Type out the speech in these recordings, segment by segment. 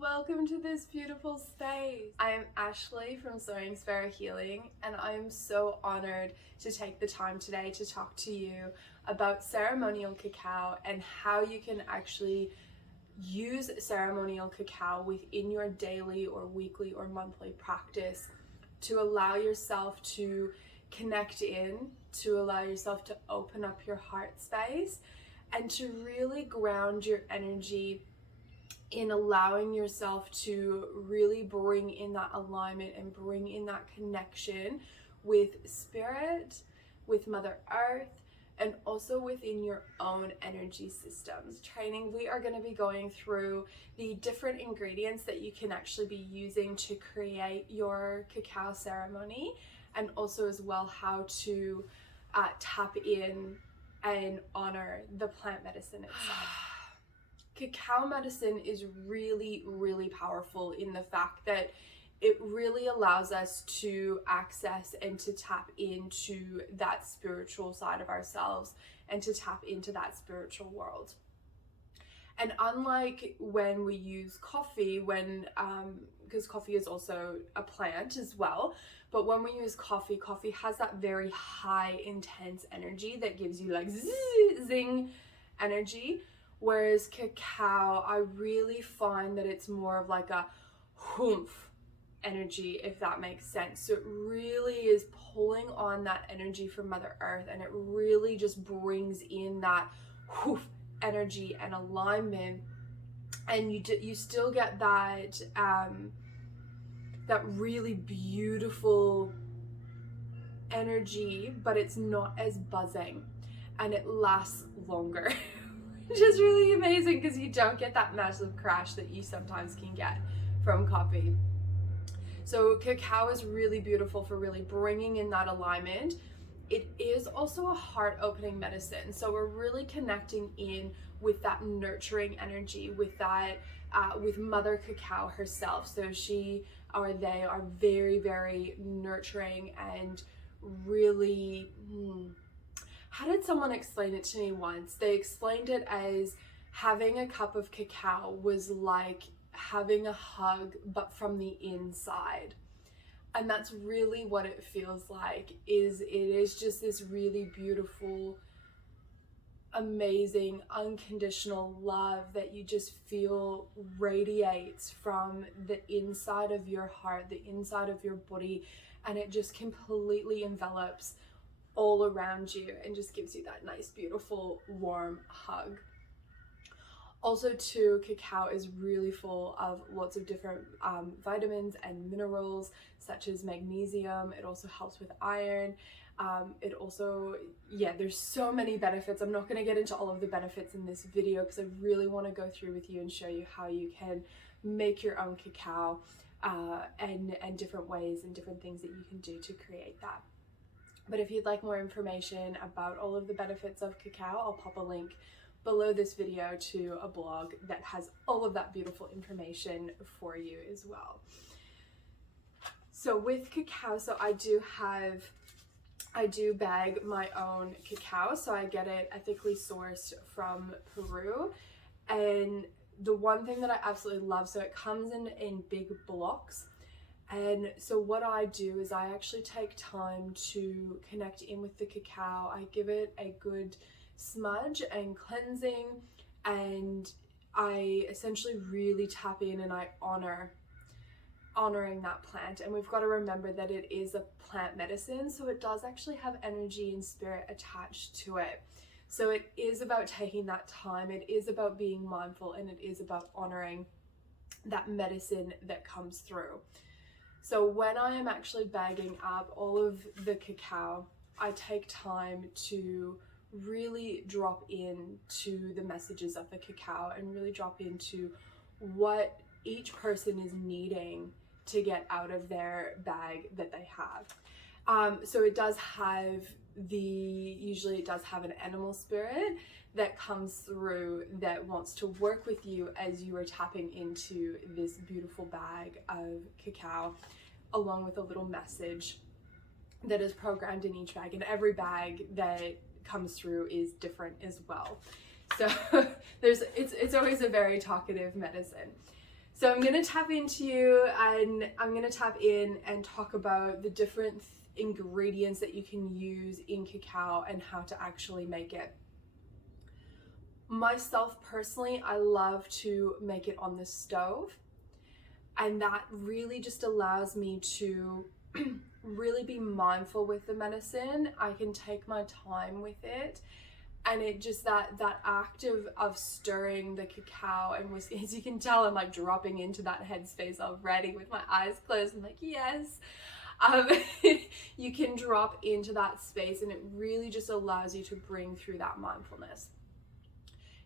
Welcome to this beautiful space. I am Ashley from Soaring Spirit Healing, and I am so honored to take the time today to talk to you about ceremonial cacao and how you can actually use ceremonial cacao within your daily or weekly or monthly practice to allow yourself to connect in, to allow yourself to open up your heart space, and to really ground your energy in allowing yourself to really bring in that alignment and bring in that connection with spirit, with Mother Earth, and also within your own energy systems. Training, we are going to be going through the different ingredients that you can actually be using to create your cacao ceremony, and also as well how to tap in and honor the plant medicine itself. Cacao medicine is really, really powerful in the fact that it really allows us to access and to tap into that spiritual side of ourselves and to tap into that spiritual world. And unlike when we use coffee, because coffee is also a plant as well, but when we use coffee has that very high, intense energy that gives you like zing energy. Whereas cacao, I really find that it's more of like a humph energy, if that makes sense. So it really is pulling on that energy from Mother Earth, and it really just brings in that humph energy and alignment. And you still get that that really beautiful energy, but it's not as buzzing, and it lasts longer. Which is really amazing because you don't get that massive crash that you sometimes can get from coffee. So cacao is really beautiful for really bringing in that alignment. It is also a heart-opening medicine, so we're really connecting in with that nurturing energy, with that with Mother Cacao herself. So they are very, very nurturing and really. How did someone explain it to me once? They explained it as having a cup of cacao was like having a hug, but from the inside. And that's really what it feels like. It is just this really beautiful, amazing, unconditional love that you just feel radiates from the inside of your heart, the inside of your body, and it just completely envelops all around you and just gives you that nice, beautiful, warm hug. Also too, cacao is really full of lots of different vitamins and minerals such as magnesium. It also helps with iron. It also, there's so many benefits. I'm not going to get into all of the benefits in this video because I really want to go through with you and show you how you can make your own cacao and different ways and different things that you can do to create that. But if you'd like more information about all of the benefits of cacao, I'll pop a link below this video to a blog that has all of that beautiful information for you as well. So with cacao, I do bag my own cacao. So I get it ethically sourced from Peru. And the one thing that I absolutely love, so it comes in big blocks. And so what I do is I actually take time to connect in with the cacao. I give it a good smudge and cleansing, and I essentially really tap in and I honoring that plant. And we've got to remember that it is a plant medicine, so it does actually have energy and spirit attached to it. So it is about taking that time, it is about being mindful, and it is about honoring that medicine that comes through. So when I am actually bagging up all of the cacao, I take time to really drop into the messages of the cacao and really drop into what each person is needing to get out of their bag that they have. So it does have usually it does have an animal spirit that comes through that wants to work with you as you are tapping into this beautiful bag of cacao, along with a little message that is programmed in each bag. And every bag that comes through is different as well. So it's always a very talkative medicine. So I'm going to tap into you, and I'm going to tap in and talk about the different ingredients that you can use in cacao and how to actually make it. Myself personally, I love to make it on the stove, and that really just allows me to really be mindful with the medicine. I can take my time with it, and it just that act of stirring the cacao, and as you can tell, I'm like dropping into that headspace already with my eyes closed. I'm like, yes. You can drop into that space, and it really just allows you to bring through that mindfulness.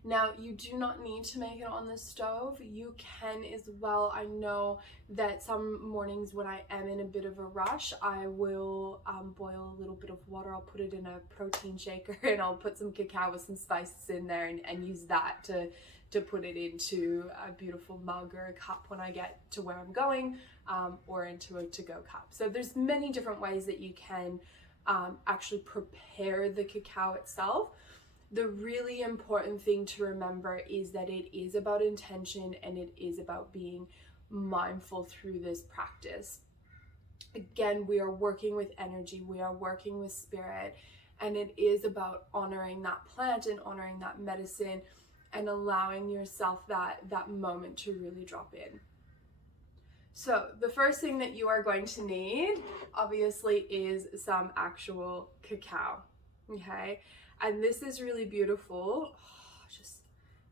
Now, you do not need to make it on the stove. You can as well. I know that some mornings when I am in a bit of a rush, I will boil a little bit of water. I'll put it in a protein shaker, and I'll put some cacao with some spices in there, and use that to put it into a beautiful mug or a cup when I get to where I'm going, or into a to-go cup. So there's many different ways that you can actually prepare the cacao itself. The really important thing to remember is that it is about intention, and it is about being mindful through this practice. Again, we are working with energy, we are working with spirit, and it is about honoring that plant and honoring that medicine and allowing yourself that moment to really drop in. So the first thing that you are going to need, obviously, is some actual cacao, okay? And this is really beautiful.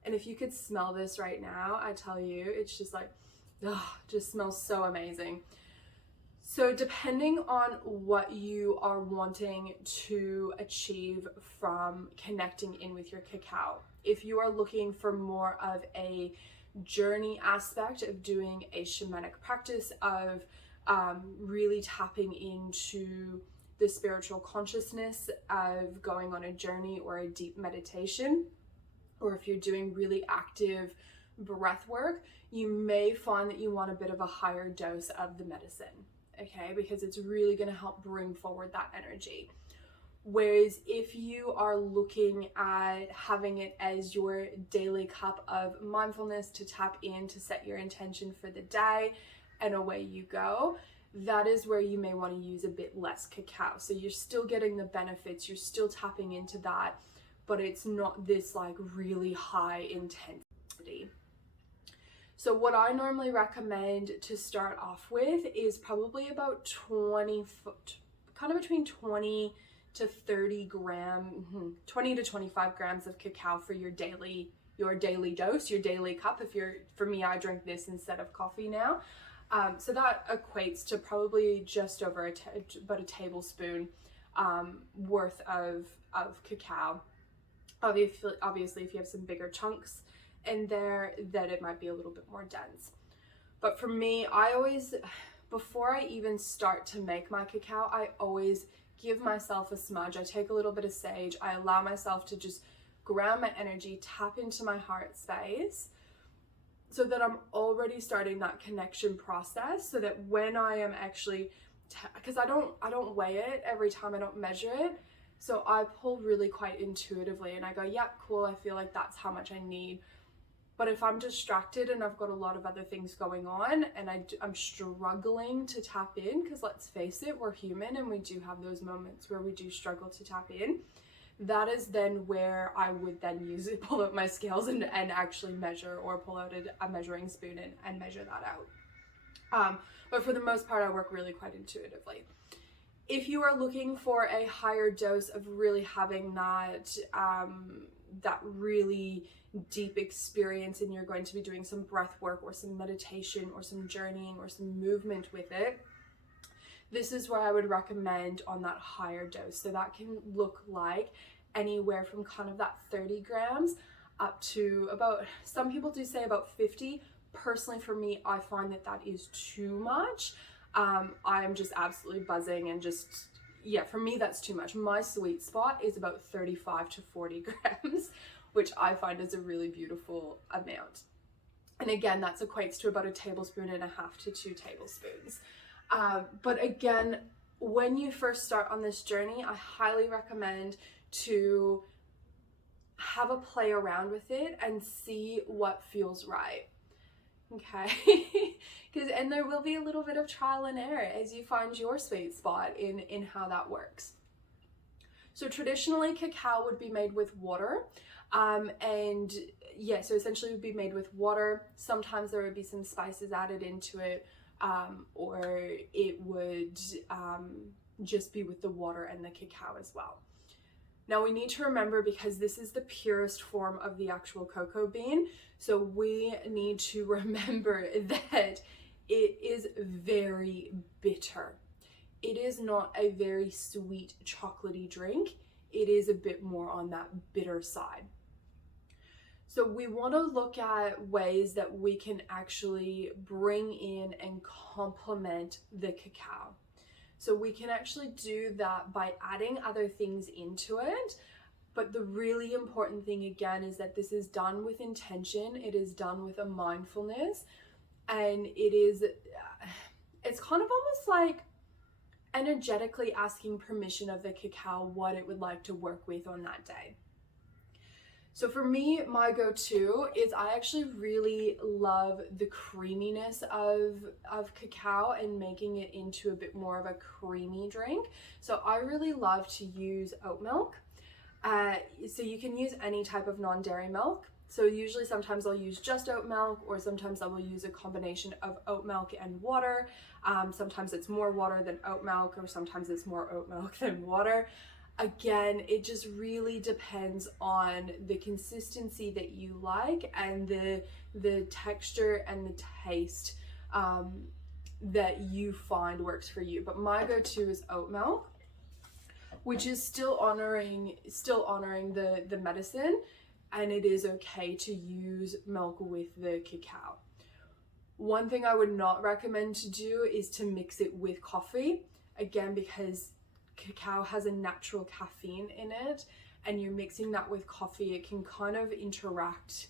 And if you could smell this right now, I tell you, it's just like, just smells so amazing. So depending on what you are wanting to achieve from connecting in with your cacao, if you are looking for more of a journey aspect of doing a shamanic practice of really tapping into the spiritual consciousness of going on a journey or a deep meditation, or if you're doing really active breath work, you may find that you want a bit of a higher dose of the medicine, okay? Because it's really going to help bring forward that energy. Whereas if you are looking at having it as your daily cup of mindfulness to tap in, to set your intention for the day, and away you go, that is where you may want to use a bit less cacao. So you're still getting the benefits, you're still tapping into that, but it's not this like really high intensity. So what I normally recommend to start off with is probably about 20 between 20 to 30 20 to 25 grams of cacao for your daily dose, your daily cup. For me, I drink this instead of coffee now. So that equates to probably just over about a tablespoon worth of cacao. Obviously, if you have some bigger chunks in there, then it might be a little bit more dense. But for me, before I even start to make my cacao, I always give myself a smudge. I take a little bit of sage. I allow myself to just ground my energy, tap into my heart space, so that I'm already starting that connection process, so that when I am actually, because I don't weigh it every time, I don't measure it, so I pull really quite intuitively, and I go, yeah, cool, I feel like that's how much I need. But if I'm distracted and I've got a lot of other things going on, and I'm struggling to tap in, because let's face it, we're human and we do have those moments where we do struggle to tap in, that is then where I would then pull out my scales and actually measure, or pull out a measuring spoon and measure that out. But for the most part, I work really quite intuitively. If you are looking for a higher dose of really having that really deep experience, and you're going to be doing some breath work or some meditation or some journeying or some movement with it, this is where I would recommend on that higher dose. So that can look like anywhere from kind of that 30 grams up to about, some people do say about 50. Personally, for me, I find that is too much. I'm just absolutely buzzing, and for me, that's too much. My sweet spot is about 35 to 40 grams, which I find is a really beautiful amount. And again, that equates to about 1.5 tablespoons to 2 tablespoons. But again, when you first start on this journey, I highly recommend to have a play around with it and see what feels right. okay? And there will be a little bit of trial and error as you find your sweet spot in how that works. So traditionally, cacao would be made with water, and yeah, so essentially it would be made with water. Sometimes there would be some spices added into it, or it would just be with the water and the cacao as well. Now we need to remember, because this is the purest form of the actual cocoa bean, so we need to remember that it is very bitter. It is not a very sweet chocolatey drink. It is a bit more on that bitter side. So we want to look at ways that we can actually bring in and complement the cacao. So we can actually do that by adding other things into it. But the really important thing again is that this is done with intention. It is done with a mindfulness, and it's kind of almost like energetically asking permission of the cacao what it would like to work with on that day. So for me, my go-to is I actually really love the creaminess of cacao and making it into a bit more of a creamy drink. So I really love to use oat milk. So you can use any type of non-dairy milk. So usually sometimes I'll use just oat milk, or sometimes I will use a combination of oat milk and water. Sometimes it's more water than oat milk, or sometimes it's more oat milk than water. Again, it just really depends on the consistency that you like and the texture and the taste that you find works for you. But my go-to is oat milk, which is still honoring the medicine, and it is okay to use milk with the cacao. One thing I would not recommend to do is to mix it with coffee, again, because cacao has a natural caffeine in it, and you're mixing that with coffee, it can kind of interact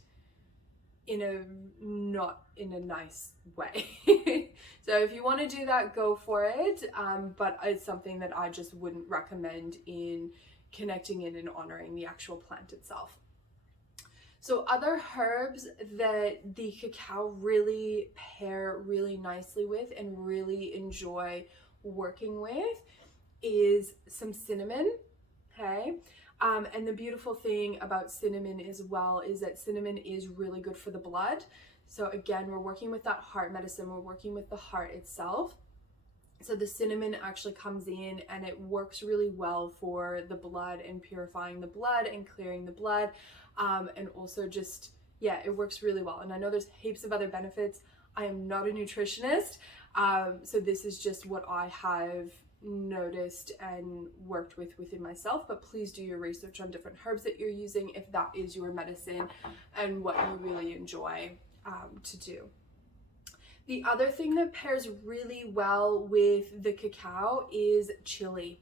not in a nice way. So if you want to do that, go for it, but it's something that I just wouldn't recommend in connecting in and honoring the actual plant itself. So other herbs that the cacao really pair really nicely with and really enjoy working with is some cinnamon, okay? And the beautiful thing about cinnamon as well is that cinnamon is really good for the blood. So again, we're working with that heart medicine, we're working with the heart itself. So the cinnamon actually comes in and it works really well for the blood and purifying the blood and clearing the blood. And also just, yeah, it works really well. And I know there's heaps of other benefits. I am not a nutritionist. So this is just what I have noticed and worked with within myself, but please do your research on different herbs that you're using if that is your medicine and what you really enjoy to do. The other thing that pairs really well with the cacao is chili.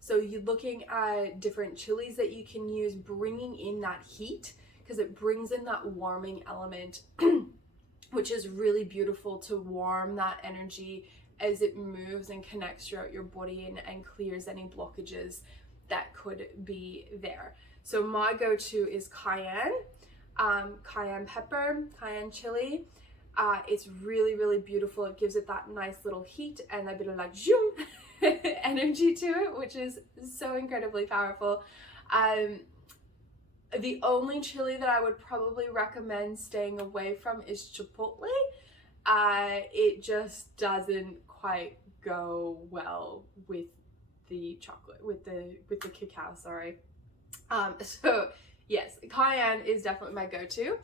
So you're looking at different chilies that you can use, bringing in that heat, because it brings in that warming element, which is really beautiful to warm that energy as it moves and connects throughout your body and clears any blockages that could be there. So my go-to is cayenne, cayenne pepper, cayenne chili. It's really, really beautiful. It gives it that nice little heat and a bit of like zoom energy to it, which is so incredibly powerful. The only chili that I would probably recommend staying away from is chipotle. It just doesn't quite go well with the chocolate, with the cacao, sorry. So yes, cayenne is definitely my go-to.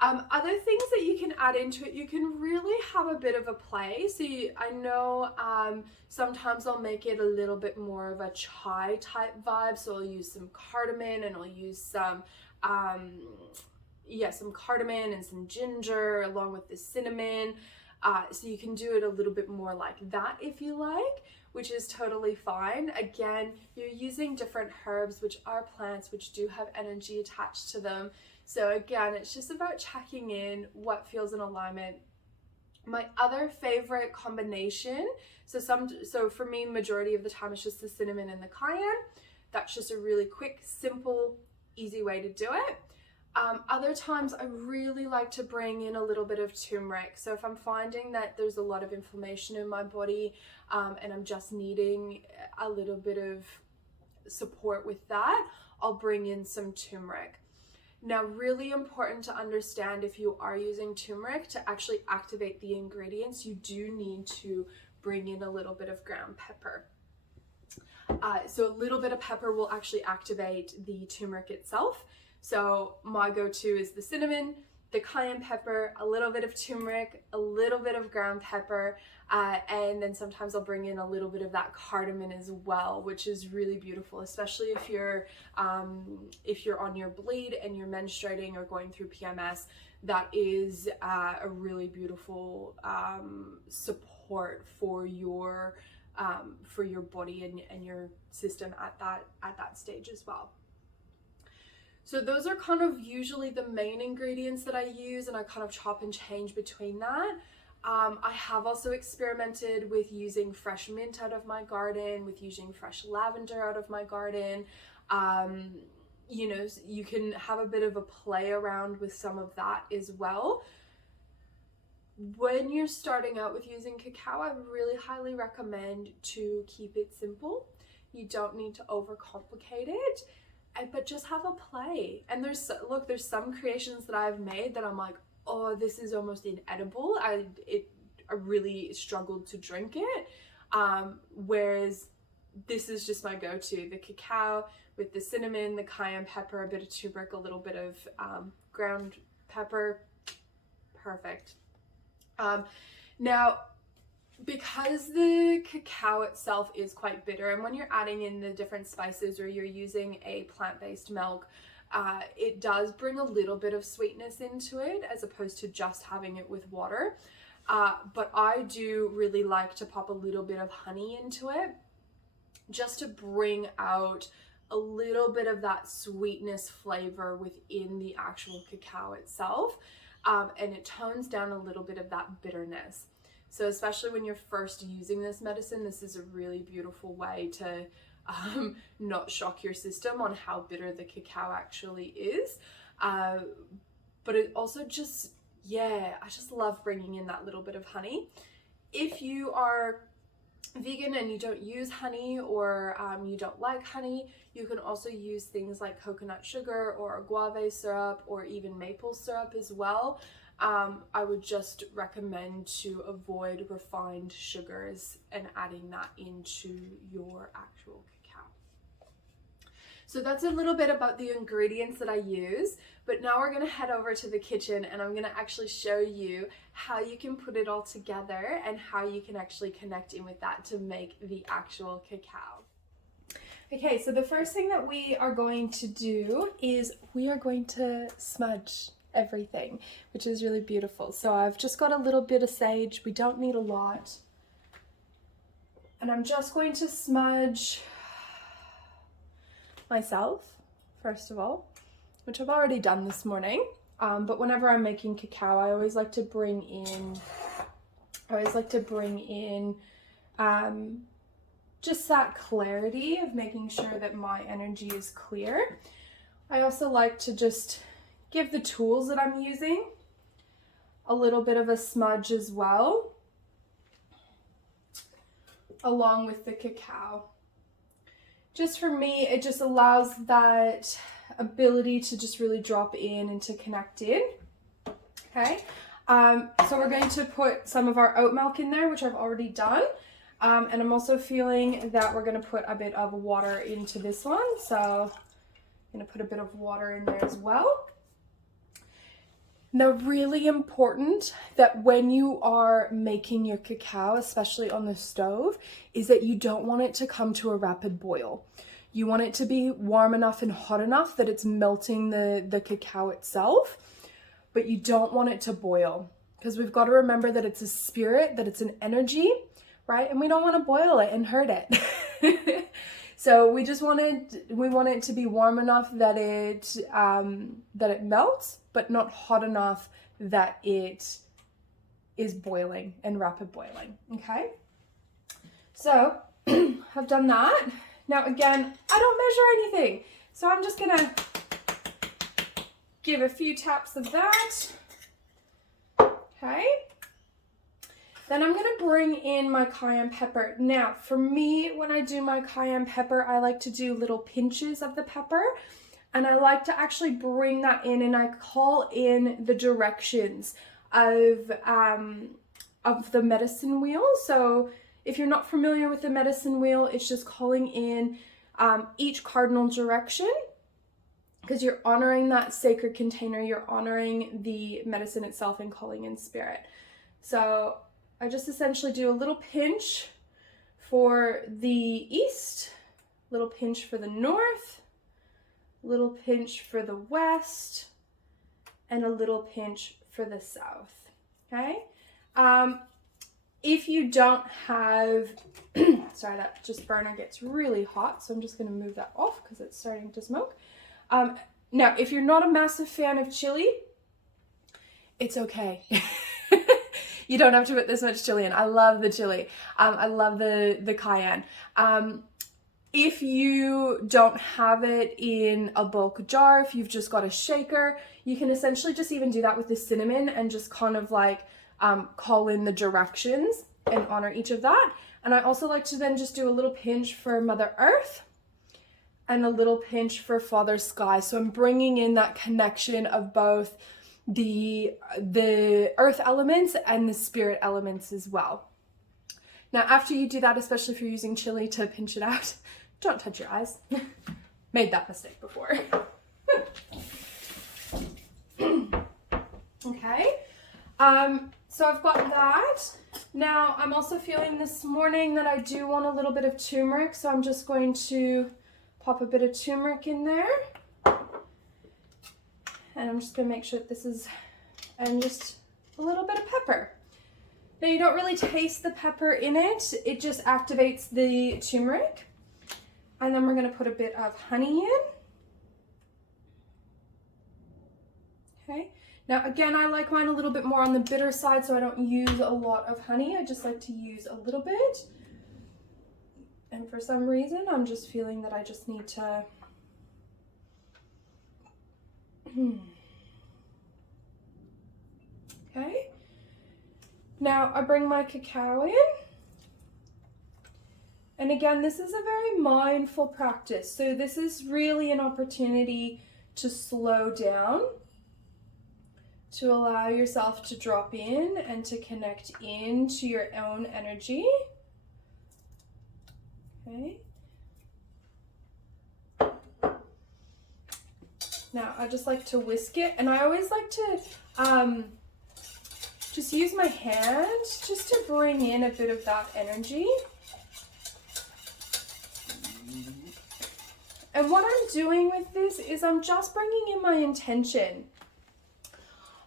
Other things that you can add into it, you can really have a bit of a play. So I know sometimes I'll make it a little bit more of a chai type vibe. So I'll use some cardamom and I'll use some cardamom and some ginger along with the cinnamon. So you can do it a little bit more like that if you like, which is totally fine. Again, you're using different herbs, which are plants, which do have energy attached to them. So again, it's just about checking in what feels in alignment. My other favorite combination, so for me, majority of the time, it's just the cinnamon and the cayenne. That's just a really quick, simple, easy way to do it. Other times I really like to bring in a little bit of turmeric. So if I'm finding that there's a lot of inflammation in my body and I'm just needing a little bit of support with that, I'll bring in some turmeric. Now, really important to understand, if you are using turmeric, to actually activate the ingredients, you do need to bring in a little bit of ground pepper. So a little bit of pepper will actually activate the turmeric itself. So my go-to is the cinnamon, the cayenne pepper, a little bit of turmeric, a little bit of ground pepper, and then sometimes I'll bring in a little bit of that cardamom as well, which is really beautiful, especially if you're on your bleed and you're menstruating or going through PMS. That is a really beautiful support for your body and your system at that stage as well. So those are kind of usually the main ingredients that I use, and I kind of chop and change between that. I have also experimented with using fresh mint out of my garden, with using fresh lavender out of my garden. You know, you can have a bit of a play around with some of that as well. When you're starting out with using cacao, I really highly recommend to keep it simple. You don't need to overcomplicate it, but just have a play. And there's some creations that I've made that I'm like, oh, this is almost inedible. I really struggled to drink it. Whereas this is just my go-to, the cacao with the cinnamon, the cayenne pepper, a bit of turmeric, a little bit of ground pepper. Perfect. Now, because the cacao itself is quite bitter, and when you're adding in the different spices or you're using a plant-based milk, it does bring a little bit of sweetness into it as opposed to just having it with water. But I do really like to pop a little bit of honey into it just to bring out a little bit of that sweetness flavor within the actual cacao itself. And it tones down a little bit of that bitterness. So especially when you're first using this medicine, this is a really beautiful way to not shock your system on how bitter the cacao actually is. But it also just, I just love bringing in that little bit of honey. If you are vegan and you don't use honey, or you don't like honey, you can also use things like coconut sugar or agave syrup or even maple syrup as well. I would just recommend to avoid refined sugars and adding that into your actual cacao. So that's a little bit about the ingredients that I use, but now we're gonna head over to the kitchen and I'm gonna actually show you how you can put it all together and how you can actually connect in with that to make the actual cacao. Okay, so the first thing that we are going to do is we are going to smudge everything, which is really beautiful. So I've just got a little bit of sage. We don't need a lot. And I'm just going to smudge myself, first of all, which I've already done this morning. But whenever I'm making cacao, I always like to bring in just that clarity of making sure that my energy is clear. I also like to just give the tools that I'm using a little bit of a smudge as well, along with the cacao. Just for me, it just allows that ability to just really drop in and to connect in. Okay, so we're going to put some of our oat milk in there, which I've already done. And I'm also feeling that we're going to put a bit of water into this one. So I'm going to put a bit of water in there as well. Now, really important that when you are making your cacao, especially on the stove, is that you don't want it to come to a rapid boil. You want it to be warm enough and hot enough that it's melting the cacao itself, but you don't want it to boil, because we've got to remember that it's a spirit, that it's an energy, right? And we don't want to boil it and hurt it. So we want it to be warm enough that it melts, but not hot enough that it is boiling and rapid boiling. Okay. So I've done that. Now again, I don't measure anything, so I'm just gonna give a few taps of that. Okay. Then I'm going to bring in my cayenne pepper. Now, for me, when I do my cayenne pepper, I like to do little pinches of the pepper. And I like to actually bring that in, and I call in the directions of the medicine wheel. So if you're not familiar with the medicine wheel, it's just calling in each cardinal direction, because you're honoring that sacred container, you're honoring the medicine itself and calling in spirit. So I just essentially do a little pinch for the east, little pinch for the north, little pinch for the west, and a little pinch for the south. Okay. If you don't have, sorry, that just burner gets really hot, so I'm just going to move that off because it's starting to smoke. Now, if you're not a massive fan of chili, it's okay. You don't have to put this much chili in. I love the chili. I love the cayenne. If you don't have it in a bulk jar, if you've just got a shaker, you can essentially just even do that with the cinnamon and just kind of like call in the directions and honor each of that. And I also like to then just do a little pinch for Mother Earth and a little pinch for Father Sky. So I'm bringing in that connection of both the earth elements and the spirit elements as well. Now, after you do that, especially if you're using chili to pinch it out, don't touch your eyes. Made that mistake before. Okay. So I've got that. Now, I'm also feeling this morning that I do want a little bit of turmeric, so I'm just going to pop a bit of turmeric in there. And I'm just going to make sure that this is, and just a little bit of pepper. Now, you don't really taste the pepper in it. It just activates the turmeric. And then we're going to put a bit of honey in. Okay. Now, again, I like mine a little bit more on the bitter side, so I don't use a lot of honey. I just like to use a little bit. And for some reason, I'm just feeling that I just need to... Okay. Now, I bring my cacao in. And again, this is a very mindful practice. So this is really an opportunity to slow down, to allow yourself to drop in and to connect into your own energy. Okay. Now, I just like to whisk it, and I always like to just use my hand just to bring in a bit of that energy. And what I'm doing with this is I'm just bringing in my intention.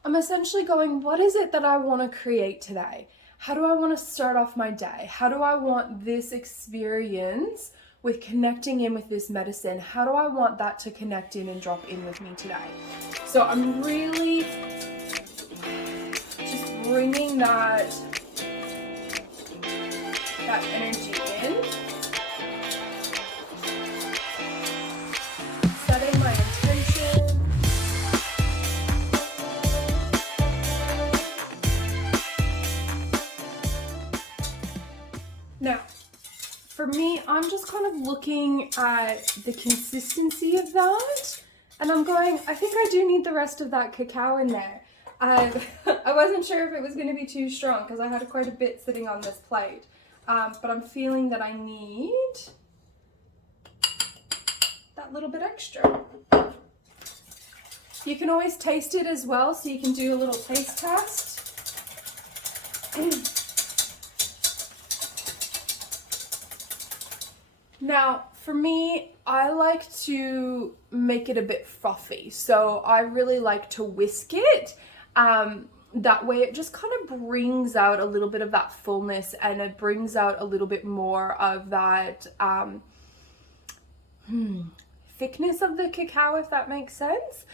I'm essentially going, what is it that I want to create today? How do I want to start off my day? How do I want this experience with connecting in with this medicine? How do I want that to connect in and drop in with me today? So I'm really just bringing that energy in. Setting my intention. Now, for me, I'm just kind of looking at the consistency of that, and I'm going, I think I do need the rest of that cacao in there. I wasn't sure if it was going to be too strong because I had quite a bit sitting on this plate, but I'm feeling that I need that little bit extra. You can always taste it as well, so you can do a little taste test. Now, for me, I like to make it a bit frothy, so I really like to whisk it. That way it just kind of brings out a little bit of that fullness, and it brings out a little bit more of that thickness of the cacao, if that makes sense.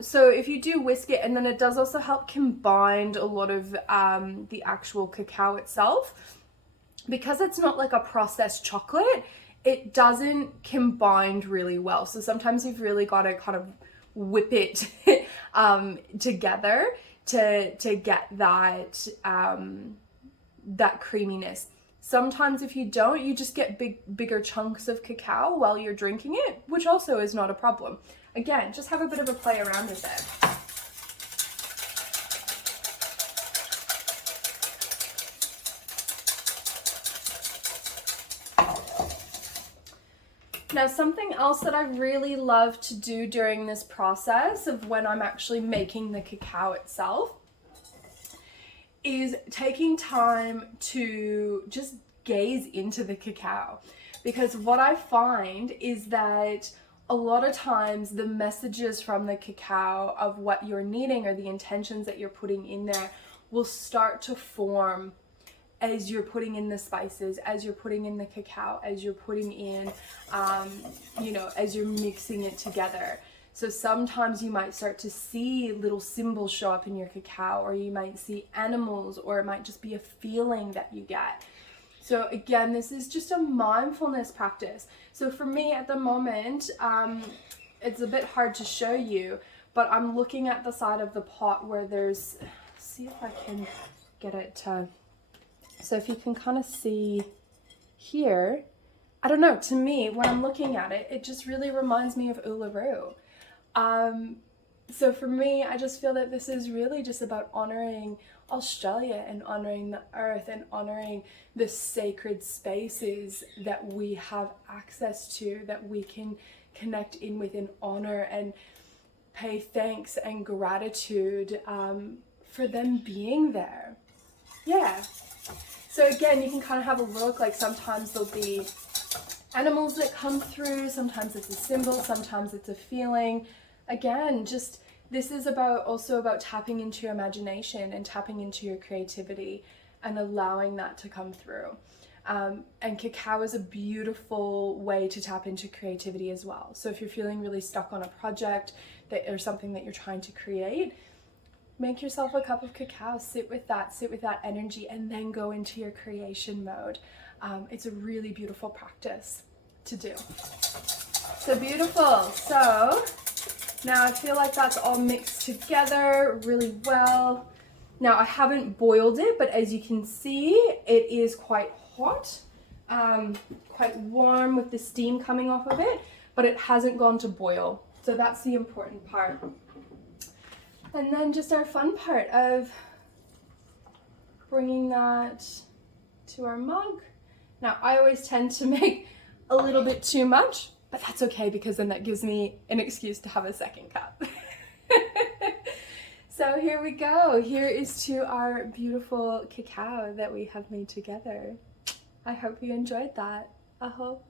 So if you do whisk it, and then it does also help combine a lot of the actual cacao itself. Because it's not like a processed chocolate, it doesn't combine really well. So sometimes you've really got to kind of whip it together to get that that creaminess. Sometimes if you don't, you just get bigger chunks of cacao while you're drinking it, which also is not a problem. Again, just have a bit of a play around with it. Now, something else that I really love to do during this process of when I'm actually making the cacao itself is taking time to just gaze into the cacao. Because what I find is that a lot of times the messages from the cacao of what you're needing or the intentions that you're putting in there will start to form as you're putting in the spices, as you're putting in the cacao, as you're putting in, as you're mixing it together. So sometimes you might start to see little symbols show up in your cacao, or you might see animals, or it might just be a feeling that you get. So again, this is just a mindfulness practice. So for me at the moment, it's a bit hard to show you, but I'm looking at the side of the pot where there's, see if I can get it to, so if you can kind of see here, I don't know, to me, when I'm looking at it, it just really reminds me of Uluru. So for me, I just feel that this is really just about honoring Australia and honoring the earth and honoring the sacred spaces that we have access to, that we can connect in with and honor and pay thanks and gratitude for them being there. Yeah. So again, you can kind of have a look, like sometimes there'll be animals that come through, sometimes it's a symbol, sometimes it's a feeling. Again, just this is also about tapping into your imagination and tapping into your creativity and allowing that to come through. And cacao is a beautiful way to tap into creativity as well. So if you're feeling really stuck on a project or something that you're trying to create, make yourself a cup of cacao, sit with that energy, and then go into your creation mode. It's a really beautiful practice to do. So beautiful. So now I feel like that's all mixed together really well. Now I haven't boiled it, but as you can see, it is quite hot, quite warm with the steam coming off of it, but it hasn't gone to boil. So that's the important part. And then just our fun part of bringing that to our mug. Now I always tend to make a little bit too much, but that's okay because then that gives me an excuse to have a second cup. So here we go. Here is to our beautiful cacao that we have made together. I hope you enjoyed that. I hope.